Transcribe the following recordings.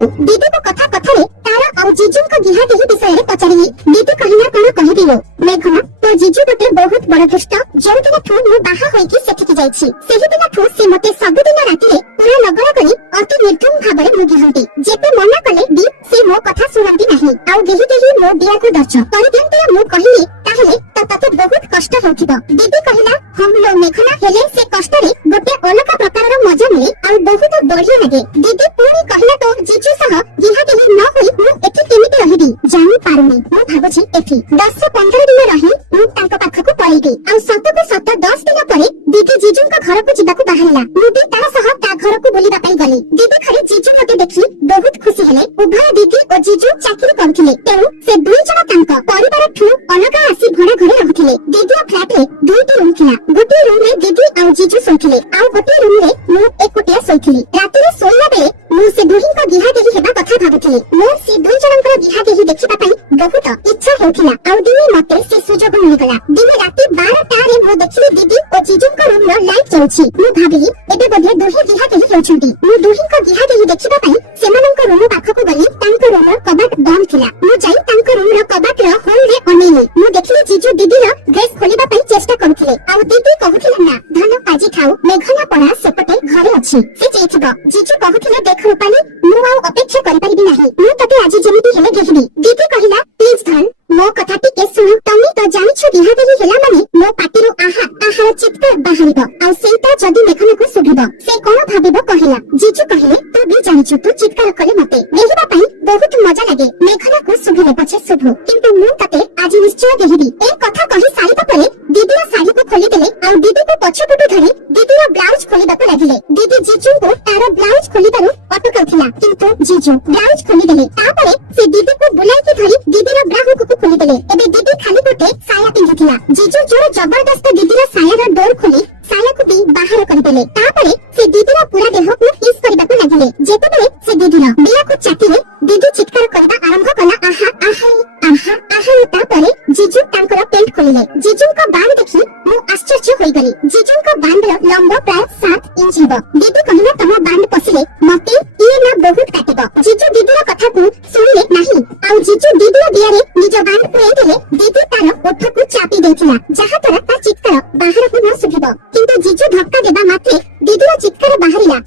दीदी को कथा कथारे तार और जीजू को गिहा देही विषय रे पचारिली। दीदी कहिला कोन कहिदिलो मेघना तो जीजू गोटे बहुत बड़ दुष्ट जो दिन ठू मु बाहा होई कि सेठी जाईछि सेही दिन ठू से मते सब दिन राती रे पूरा लगड़ा करी अति निर्धम भाबरे मु गिहंती जेते मना कले भी से मो कथा सुनंती नाही आ गेही देही मो बिया को दर्च करि दियंते मु कहिली ताहेले त तते बहुत कष्ट होथिबो। दीदी कहिला हम लो मेघना हेले से कष्ट रे गोटे अलग प्रकार रो मजा मिले आ बहुत बढ़िया लागे। दीदी पूरी कहिला तो जीजू सह गिहा देही न होई मु एठी केमिति रहिबी जानि पारुनी मु भाबुछि एठी 10 से 15 दिन रही मु तांका पाखकु पळेबी आ सत को सत 10 दिन परे दीदी जीजू का घर को जिबाकु बाहरिला मु भी ता सह ता घर को बुलिबा पई गली। दीदी खरे जीजू मते देखि बहुत खुशी हेले उभय दीदी और जीजू चाकरी करथिले तेउ से दुई जण तांका परिवार ठु अलगा आसी भड़ा घरे रहथिले। दीदी फ्लैट रे दुईटी रूम थिला गोटे रूम रे दीदी आ जीजू सोथिले आ गोटे रूम रे मु एकोटिया सोथिली। राती रे सोइला बेले मु से दुहिन को गिहा देही हेबा कथा भाबुथिले मो से दुई जणकर गिहा देही देखिबा पई बहुत इच्छा होथिला आ दिने मते से सुजोग मिल गला। दिने राती 12 टा रे मु देखिले दीदी और जीजू को रूम रो लाइट जलछि मु भाबिली एबे बोधे दुहि गिहा देही हेउछंती मु दुहिन को गिहा देही देखिबा पई सेमानक रूम पाखकु गली तांक रूम रो कबाट बंद थिला मु जाई तांक रूम रो कबाट रो होल रे अनेली मु देखिले जीजू दीदी रो ड्रेस खोलिबा पई चेष्टा करथिले आ दीदी कहथिले ना धन आजि खाऊ मेघना पड़ा सेपटे घरे अछि से जेथिबो। जीजू कहथिले देख रूपाली मु आ अपेक्षा करि परिबि नाही मु तते आजि जेमिति हेले देखबी। दीदी कहिला प्लीज धन मो कथा टिके सुन तमे तो जानिछ गिहा देही हेला माने मो पाटिरो आहा आहार चित्त बाहरिबो आ सेटा जदी मेघना को सुभिबो से कोन भाबिबो कहिला। जीजू कहिले तू भी जानिछ तू चित्कार कले मते देहिबा पई बहुत मजा लागे मेघना को सुभिले पछे सुभु किंतु मु तते आजि निश्चय देहिबी। ए कथा कहि सारिबा परे दीदी साड़ी को खोली देले आ दीदी को पछपटु धरि दीदी ब्लाउज खोलिबाको लागिले। दीदी जीजू को तार ब्लाउज खोलिबारु अटकाउथिला किंतु जीजू ब्लाउज खोली देले तापरे से दीदी को बुलाई के धरि दीदी ब्राहु को खोली देले। एबे दीदी खाली गोटे साया पिंधिथिला जीजू जोर जबरदस्त दीदी साया रो डोर खोली साया को भी बाहर कर देले तापरे से दीदी पूरा देह को किस करबाको लागिले। जेतेबेले से दीदी बिया को चाटिले दीदी चित्कार करबा आरंभ कला आहा आहा आहा आहा तापरे जीजू तांकर पेंट खोलिले। जीजू का बांध देखि मु आश्चर्य होई गली। जीजू का बांध लंबा प्राय 7 इंच हेबो। दीदी कहिला तम बांध पसिले मते ई ना बहुत काटिबो। जीजू दीदी कथा को सुनिले नाही आ जीजू दीदी बिया रे निज बांध को देले दीदी तार ओठ को चापी देथिला जहा तरा ता चित्कार बाहर को न सुभिबो किंतु जीजू धक्का देबा मात्रे दीदी चित्कार बाहरिला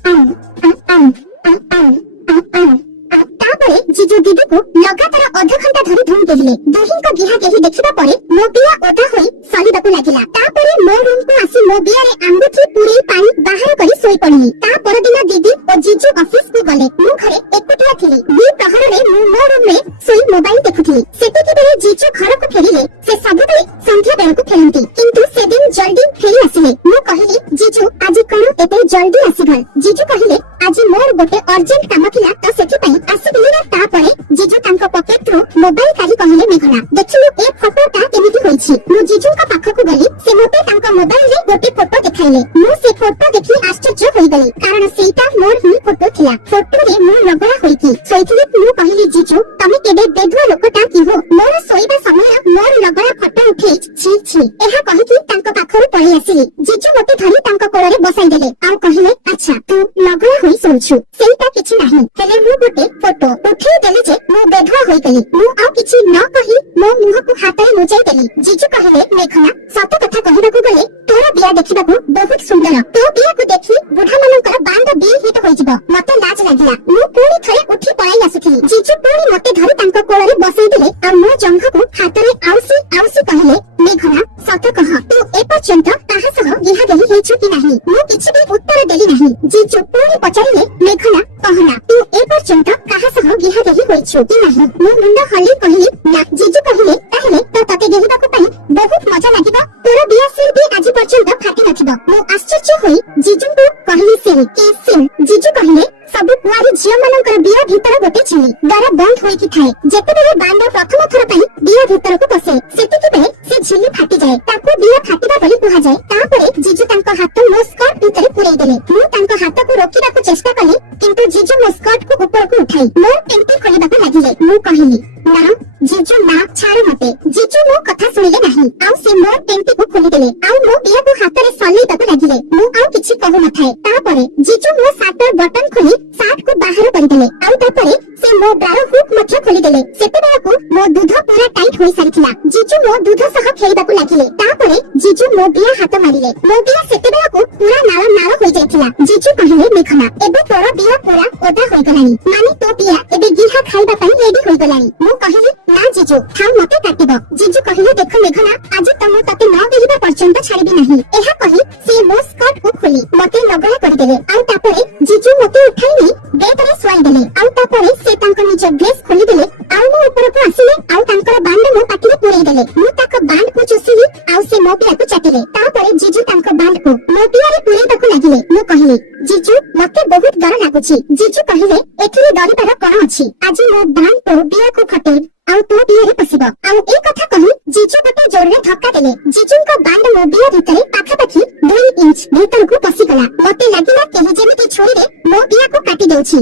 तापरे जीजू दीदी को लगातार आधा घंटा धरि धूम देले। दुहिन को गिहा देही देखिबा परे मो बिया ओदा होई सलिबाको लागिला तापरे मो रूम को आसी मो बिया रे आंगुठी पूरी पानी बाहर करी सोई पड़िली। ता पर दिन दीदी और जीजू ऑफिस को गले मु घरे एकुटिया थिली। बी प्रहर रे मु मो रूम रे सोई मोबाइल देखुथिली। सेतिकी बेले जीजू घर को फेरिले से सबबे संध्या बेल को फेरंती किंतु से दिन जल्दी फेरी आसिले। मु कहिली जीजू आज कोन एते जल्दी आसीगल। जीजू कहिले आज मोर गोटे अर्जेंट काम थिला त सेति पई आसीबिली ना तापरे जीजू तांको पॉकेट रो मोबाइल काढी कहिले मेघना देखिलु ए फोटोटा केमिति होइछि। मु जीजू का पाखकु गली से मोते तांको मोबाइल रे गोटे फोटो देखाइले मु से फोटो देखि आश्चर्य होई गली कारण सेटा मोर ही फोटो थिला। फोटो रे मु लगड़ा होइछि सोइथिले मु कहिली जीजू तमे केबे बेधुआ लोकटा कि हो मोर सोइबा समय मोर लगड़ा फोटो उठे छी छी एहा कहिकि तांको पाखरु पळी आसिली। जीजू मोते धरि तांको कोଳରେ बसाई देले आ कहिले अच्छा तू लगड़ा होई सोइछु सेटा किछि नाही हेले मु गोटे फोटो उठे देले जे मु बेधुआ होई गली। मु आ किछि न कहि मो मुह को हातरे मुजाई देली। जीजू कहिले मेघना सत कथा कहिबाकु गले तोरा बिया देखिबाकु बहुत सुंदर तो बिया को देखि बुढा मानकर बांध बी हिट होई जिवो मते लाज लागिला। मु पूरी थरे उठी पळाई आसुथिली। जीजू पूरी मते धरि तांको कोଳରେ बसाई देले आ मो जंघ को हातरे आउसी आउसी कहिले मेघना सत कह तू ए पर्यंत काहा सह गिहा देही हेछु कि नाही। मु किछि भी उत्तर देली नाही। जीजू पूरी पचारिले मेघना कहना तू ए पर्यंत काहा सह गिहा देही होइछु कि नाही। मु मुंड हल्ली कहिली ना। जीजू कहिले ताहेले तो तते देहिबाकु पई बहुत मजा लागिबो तोर बिया सिर भी आज पर्यंत फाटी नथिबो। मु आश्चर्य होई जीजू को कहिली सिर के सिर। जीजू कहिले सब कुआरी झियो मानकर बिया भीतर गोटे छिली द्वारा बंद होई कि थाए जेतेबेले बांध प्रथम थर पई बिया भीतर को पसे सेतिके बेले से झिली फाटी जाए ताको बिया फाटिबा बोली कुहा जाए। तापरे जीजू तांको हाथ मो स्कर्ट भीतर पुरई देले। मु तांको हाथ को रोकिबाकु चेष्टा कली किंतु जीजू मो स्कर्ट को ऊपर को उठाई मोर पेंटी खोलिबाकु लागिले। मु कहिली ना जीजू ना छाड़ मते। जीजू मो कथा सुनिले नाही आ से मोर पेंटी को खोली देले आ मो बिया को हाथ रे सलेइबाकु लागिले। मु आ किछि कहु नथाए तापरे जीजू मो साटर बटन खोली सार्ट को बाहर कर देले आ तापरे मो ब्रार हुक मध्य खोली देले सेतेबेलाकू मो दूध पूरा टाइट होई सारिथिला जीजू मो दूध सह खेलिबाकू लागिले तापरे जीजू मो बिया हाथ मारिले मो बिया सेतेबेलाकू पूरा नाळ नाळ होई जायथिला जीजू कहिले मेघना एबे तोर बिया पूरा ओदा होई गलानी माने तो बिया एबे गिहा खाइबा पई रेडी होई गलानी मो कहिले ना जीजू थाउ मते काटिबो जीजू कहिले देखो मेघना आज तम तते न देहिबा पर्यंत छाड़िबी नाही एहा कहि से मो स्कर्ट को खोली मते लगड़ा कर देले आउ तापरे जीजू मते उठाइनी बेड रे सुआई देले आउ तापरे से तांको निज ड्रेस खोली देले आउ मो ऊपर को आसीले आउ तांकर बांड मो पाटिले पुरई देले मु ताक बांड को चुसिली आउ से मो बिया को चाटिले तापरे जीजू तांको बांड को मो बिया रे पुरईबाकू लागिले मु कहिले जीजू मते बहुत डर लागुची जीजू कहिले एथिरे डरिबार कोन अछि आज मो बांड को बिया को खटे आउ तो बिया रे पसिबो आउ ए कथा कहि जीजू मते जोर रे धक्का देले जीजूंको बांड मो बिया भितरे पाखापाखी 2 इंच भीतर को पसि गला मते लागिला केहि जेमिति छोरी रे मो बिया को काटी देउछि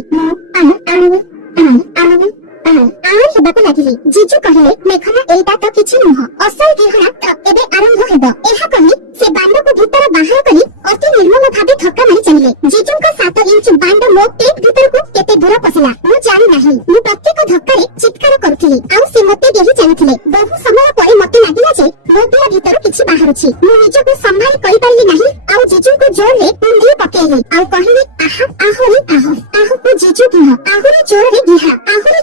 हेबाकू लागिली जीजू कहिले मेघना एटा तो किछि नुह असल गेहना तो एबे आरंभ हेबो एहा कहि से बांड को भीतर बाहर करी अति निर्मम भाबे धक्का मारी चलिले जीजूंको 7 इंच बांड मो पेट भीतर को केते दूर पसिला मु जानि नाही मु प्रत्येक धक्का रे चित्कार करथिली आउ से मते देहि जानिथिले बहु समय परे मते लागिला जे मो बिया भीतर किछि बाहरछि मु निजको संभाल करि पारली नाही आउ जीजूंको जोर रे पुंडी पकेइली आउ कहिली आहो को जीजू दिह आहुरे जोर रे दिहा आहुरे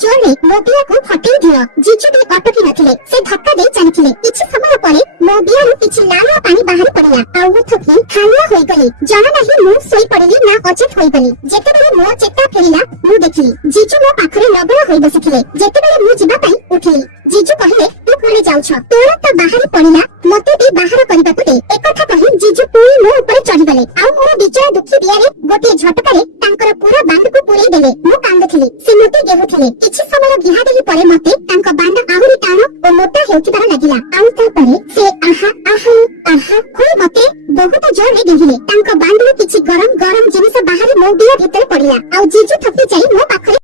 जोर रे मो बिया को फटेई दियो जीजू भी अटकी नथिले से धक्का दे जानिथिले किछि समय परे मो बिया रो किछि लाल पानी बाहर पड़िला आउ मु थकी खालिया होई गली जाना नाही मु सोई पड़िली ना अचेत होई गली जेतेबेले मो चेता फेरिला मु देखिली जीजू मो पाखरे लगड़ा होई बसिथिले जेतेबेले मु जिबा पई उठिली जीजू कहिले तू कोने जाउछ तोर तो बाहर पड़िला मते भी बाहर करिबाकू दे एकथा कहि जीजू पुई मो ऊपर चढ़ी गले आउ मोर बिचारा दुखी बियारे गोटे झटकारे तांकर पूरा बांड को पुरई देले मु कांदथिली से मते गेहुथिले किछि समय बिहा देही परे मते तांका बांड आहुरी टाण ओ मोटा हेउथिबार लागिला आउ ता परे से आहा होई मते बहुत जोर रे गेहिले तांका बांड रे किछि गरम जिनिस बाहर मो बिया भीतर पड़िला आउ जीजू थकी जाई मो पाखरे